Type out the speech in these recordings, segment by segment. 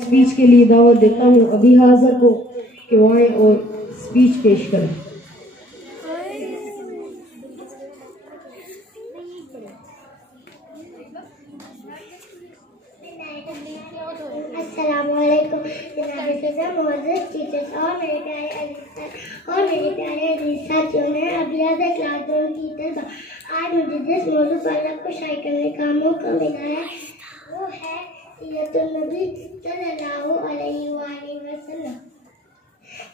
Speech के लिए दावत देता हूँ अभी हाजिर को कि वो आए और स्पीच पेश करें। अस्सलामुअलैकुम टीचर्स और मेरे प्यारे अजीज साथियों। मैं अभियाज़ क्लास 2 की तलबा। आज मुझे जिस मौजूद पर आपको शायद करने का मौका मिला है वो है सीरतुन नबी सल्लल्लाहु अलैहि वसल्लम।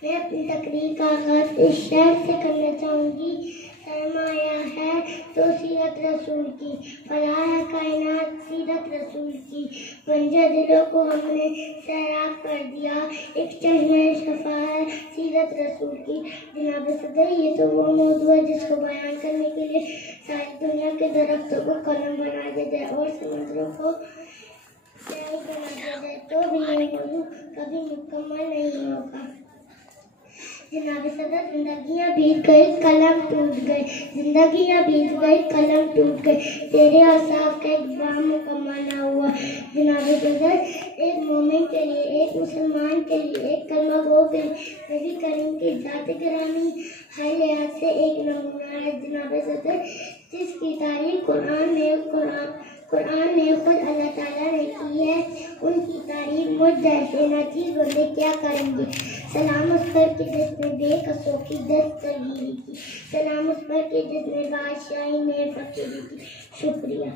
मैं अपनी तकरीर का आगाज़ इस शेर से करना चाहूँगी। सरमाया है तो सीरत रसूल की, फलाह है कायनात सीरत रसूल की। बंजर दिलों को हमने सैराब कर दिया, एक चश्मे शफा है सीरत रसूल की। जनाब सदर, ये तो वो मौजूद है जिसको बयान करने के लिए सारी दुनिया के दरख्तों को कलम बना दिया जाए और समुद्रों को बना दिया जाए तो भी ये मौजूद कभी मुकम्मल नहीं होगा। जनाब सदर, जिंदगियां बीत गई कलम टूट गए, जिंदगियां बीत गई कलम टूट गए, तेरे और साफ का एक बाम मुकम्मल ना हुआ। जनाब सदर, एक मोमिन के लिए, एक मुसलमान के लिए, एक कलमा गो के नबी करीम की जात गिरामी हर लिहाज से एक नमूना है। जनाब सदर, जिसकी तारीफ कुरान ने खुद अल्लाह ताला ने की है, उनकी तारीफ मुझ जैसे नाचीज़ बंदे क्या करेंगे। सलाम उस पर कि जिसने बेकसों की दस्तगीरी की, सलाम उस पर कि जिसने बादशाही में फकीरी की। शुक्रिया।